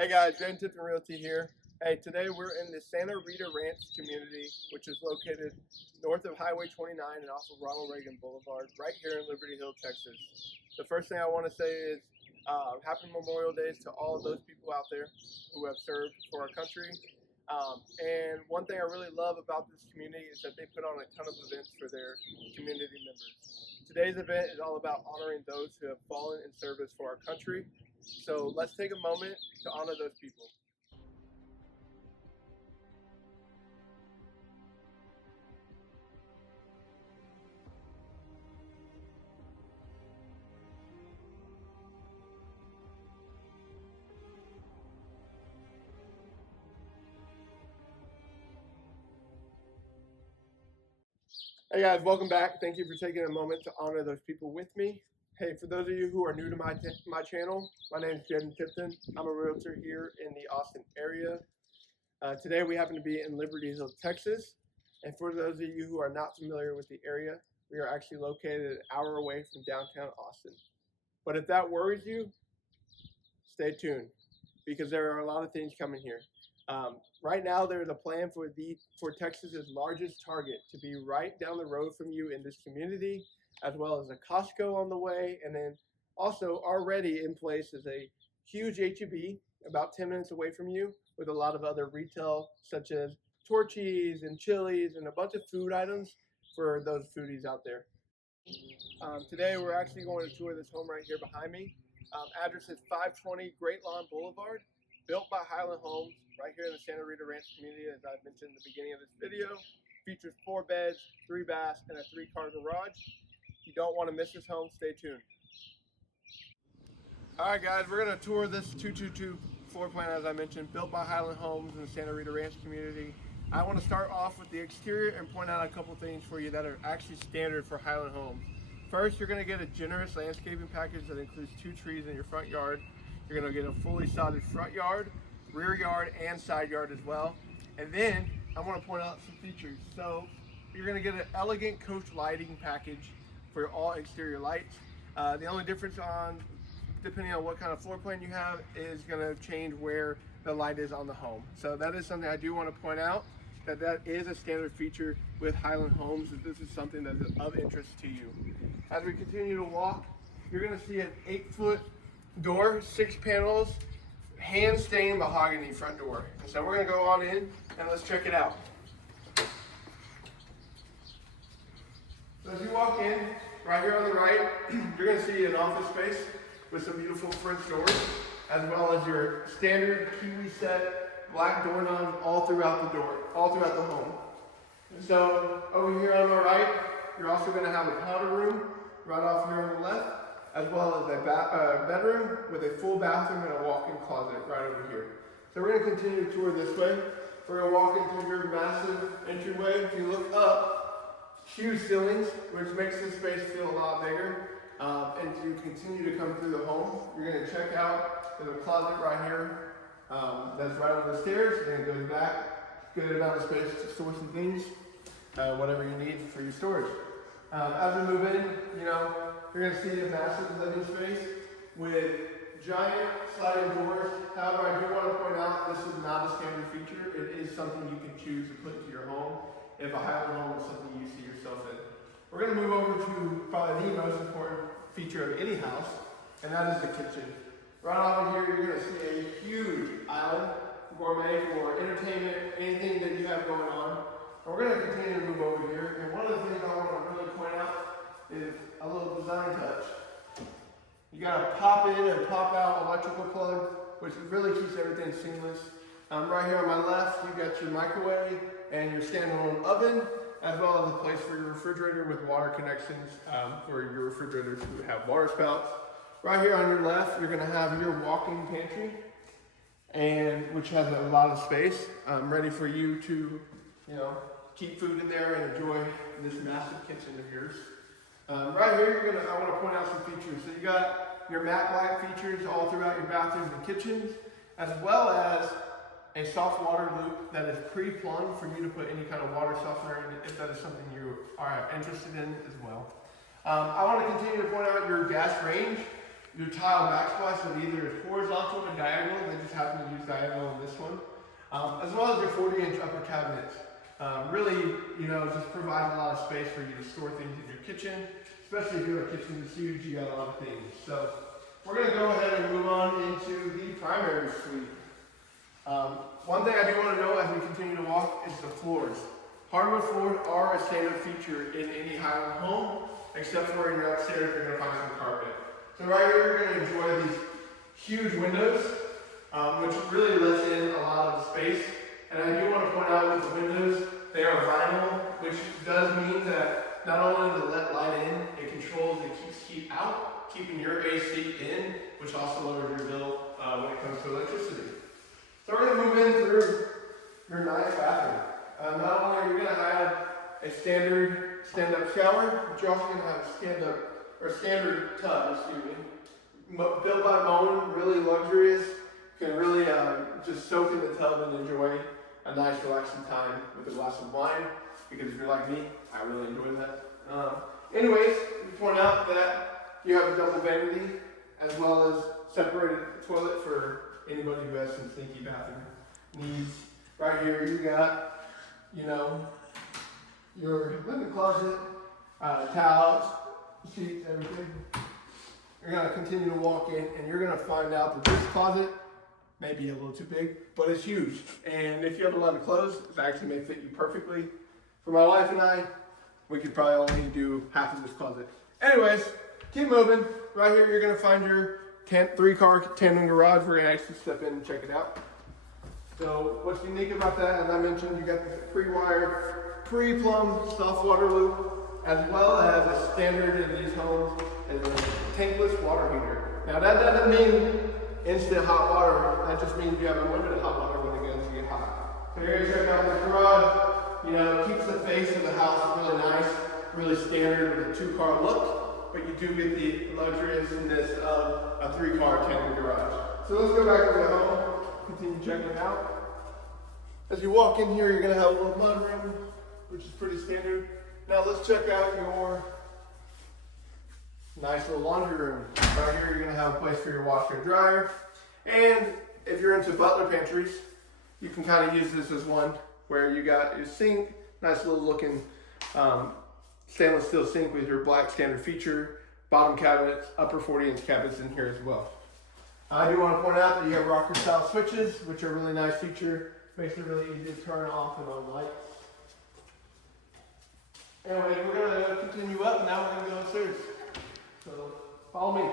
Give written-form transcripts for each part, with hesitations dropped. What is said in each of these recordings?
Hey guys, Jane Tipton Realty here. Hey, today we're in the Santa Rita Ranch community, which is located north of Highway 29 and off of Ronald Reagan Boulevard, right here in Liberty Hill, Texas. The first thing I want to say is Happy Memorial Days to all of those people out there who have served for our country. And one thing I really love about this community is that they put on a ton of events for their community members. Today's event is all about honoring those who have fallen in service for our country. So let's take a moment to honor those people. Hey guys, welcome back. Thank you for taking a moment to honor those people with me. Hey, for those of you who are new to my channel, my name is Jaden Tipton. I'm a realtor here in the Austin area. Today we happen to be in Liberty Hill, Texas. And for those of you who are not familiar with the area, we are actually located an hour away from downtown Austin. But if that worries you, stay tuned because there are a lot of things coming here. Right now, there's a plan for Texas's largest Target to be right down the road from you in this community, as well as a Costco on the way, and then also already in place is a huge H-E-B about 10 minutes away from you with a lot of other retail such as Torchy's and Chili's and a bunch of food items for those foodies out there. Today, we're actually going to tour this home right here behind me. Address is 520 Great Lawn Boulevard, built by Highland Homes, right here in the Santa Rita Ranch community, as I mentioned in the beginning of this video. Features 4 beds, 3 baths, and a 3-car garage. If you don't want to miss this home, stay tuned. Alright guys, we're going to tour this 222 floor plan, as I mentioned, built by Highland Homes in the Santa Rita Ranch community. I want to start off with the exterior and point out a couple things for you that are actually standard for Highland Homes. First, you're going to get a generous landscaping package that includes 2 trees in your front yard. You're going to get a fully sodded front yard, rear yard, and side yard as well. And then I want to point out some features. So you're going to get an elegant coach lighting package for all exterior lights. The only difference depending on what kind of floor plan you have is going to change where the light is on the home. So that is something I do want to point out, that is a standard feature with Highland Homes. This is something that is of interest to you. As we continue to walk, you're going to see an 8-foot door, 6 panels, hand-stained mahogany front door. And so we're going to go on in and let's check it out. So as you walk in, right here on the right, you're going to see an office space with some beautiful French doors, as well as your standard Kiwi set black doorknobs all throughout the home. And so over here on the right, you're also going to have a powder room right off here on the left, as well as a bedroom with a full bathroom and a walk-in closet right over here. So we're going to continue to tour this way. We're going to walk into your massive entryway. If you look up, huge ceilings, which makes this space feel a lot bigger. And you continue to come through the home, you're going to check out. There's a closet right here that's right on the stairs, and it goes back. Good amount of space to store some things, whatever you need for your storage. As we move in, you're going to see a massive living space with giant sliding doors. However, I do want to point out this is not a standard feature. It is something you can choose to put into your home if a Highland home is something you see yourself in. We're going to move over to probably the most important feature of any house, and that is the kitchen. Right over here, you're going to see a huge island, gourmet for entertainment, anything that you have going on. And we're going to continue to move over here. And one of the things I want to really point out is a little design touch. You got a pop in and pop out electrical plug, which really keeps everything seamless. Right here on my left, you got your microwave and your standalone oven, as well as a place for your refrigerator with water connections for your refrigerators who have water spouts. Right here on your left, you're going to have your walk-in pantry, which has a lot of space, ready for you to, keep food in there and enjoy this massive kitchen of yours. Right here, I want to point out some features. So you got your matte black features all throughout your bathrooms and kitchens, as well as a soft water loop that is pre-plumbed for you to put any kind of water softener in if that is something you are interested in as well. I want to continue to point out your gas range. your tile backsplash with either horizontal or diagonal. They just happen to use diagonal in this one. As well as your 40-inch upper cabinets. Really, just provide a lot of space for you to store things in your kitchen, especially if your kitchen is huge, you got a lot of things. So we're going to go ahead and move on into the primary suite. One thing I do want to know as we continue to walk is the floors. Hardwood floors are a standard feature in any Highland home, except for in your upstairs, you're going to find some carpet. So right here, you're going to enjoy these huge windows, which really lets in a lot of space. And I do want to point out with the windows, they are vinyl, which does mean that not only does it let light in, it controls and keeps heat out, keeping your AC in, which also lowers your bill when it comes to electricity. So we're going to move in through your nice bathroom. Not only are you going to have a standard stand-up shower, but you're also going to have a standard tub, built by Moen, really luxurious. You can really just soak in the tub and enjoy a nice relaxing time with a glass of wine, because if you're like me, I really enjoy that. Anyways, we point out that you have a double vanity as well as separated toilet for anybody who has some stinky bathroom needs. Right here you got, your linen closet, towels, sheets, everything. You're gonna continue to walk in and you're gonna find out that this closet may be a little too big, but it's huge. And if you have a lot of clothes, it actually may fit you perfectly. For my wife and I, we could probably only do half of this closet. Anyways, keep moving. Right here, you're gonna find your 3-car tandem garage. We're gonna actually step in and check it out. So what's unique about that, as I mentioned, you got this pre-wired, pre-plumbed soft water loop, as well as a standard in these homes is a tankless water heater. Now that doesn't mean instant hot water. That just means you have unlimited hot water when it gets to get hot. So here you check out the garage. It keeps the face of the house really nice, really standard with a 2-car look, but you do get the luxuriousness of a 3-car tandem garage. So let's go back to the home, continue checking it out. As you walk in here, you're gonna have a little mud room, which is pretty standard. Now let's check out your nice little laundry room. Right here, you're gonna have a place for your washer and dryer. And if you're into butler pantries, you can kind of use this as one where you got your sink, nice little looking stainless steel sink with your black standard feature, bottom cabinets, upper 40-inch cabinets in here as well. I do want to point out that you have rocker style switches, which are a really nice feature. Makes it really easy to turn off and on lights. Anyway, we're going to continue up. Now we're going to go upstairs. So follow me.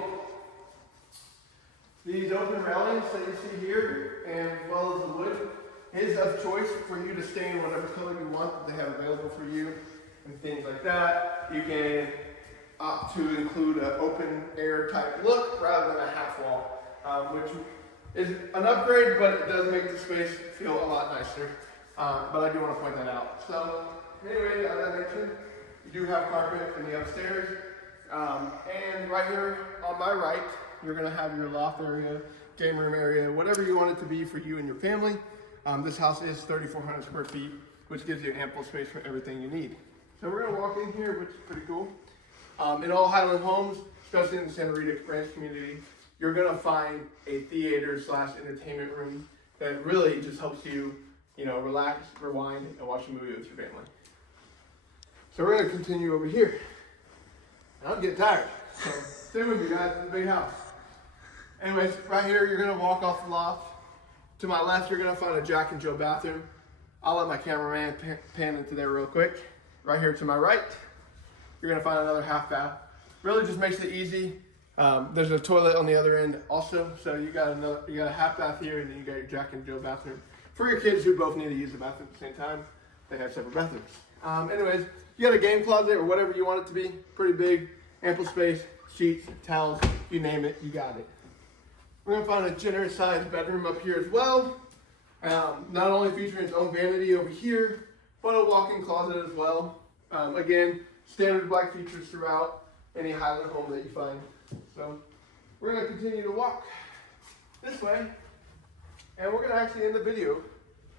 These open railings that you see here, and as well as the wood, is of choice for you to stain whatever color you want that they have available for you and things like that. You can opt to include an open air type look rather than a half wall, which is an upgrade, but it does make the space feel a lot nicer. But I do want to point that out. So anyway, as I mentioned, you do have carpet in the upstairs. And right here on my right, you're going to have your loft area, game room area, whatever you want it to be for you and your family. This house is 3,400 square feet, which gives you ample space for everything you need. So we're going to walk in here, which is pretty cool. In all Highland homes, especially in the Santa Rita Ranch community, you're going to find a theater / entertainment room that really just helps you, relax, rewind, and watch a movie with your family. So we're going to continue over here. I'm getting tired, so stay with me, guys. It's a big house. Anyways, right here, you're going to walk off the loft. To my left, you're going to find a Jack and Jill bathroom. I'll let my cameraman pan into there real quick. Right here to my right, you're going to find another half bath. Really just makes it easy. There's a toilet on the other end also, so you got a half bath here, and then you got your Jack and Jill bathroom. For your kids who both need to use the bathroom at the same time, they have separate bathrooms. Anyways, you got a game closet or whatever you want it to be. Pretty big, ample space, sheets, towels, you name it, you got it. We're gonna find a generous sized bedroom up here as well. Not only featuring its own vanity over here, but a walk-in closet as well. Again, standard black features throughout any Highland home that you find. So we're gonna continue to walk this way, and we're gonna actually end the video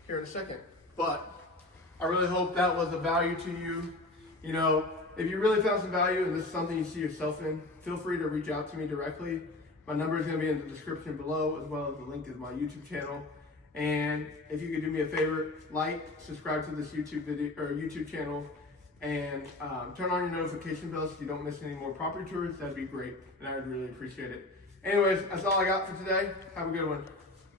here in a second. But I really hope that was of value to you. If you really found some value and this is something you see yourself in, feel free to reach out to me directly, My number is going to be in the description below, as well as the link to my YouTube channel. And if you could do me a favor, like, subscribe to this YouTube video or YouTube channel, and turn on your notification bells so you don't miss any more property tours. That'd be great, and I would really appreciate it. Anyways, that's all I got for today. Have a good one.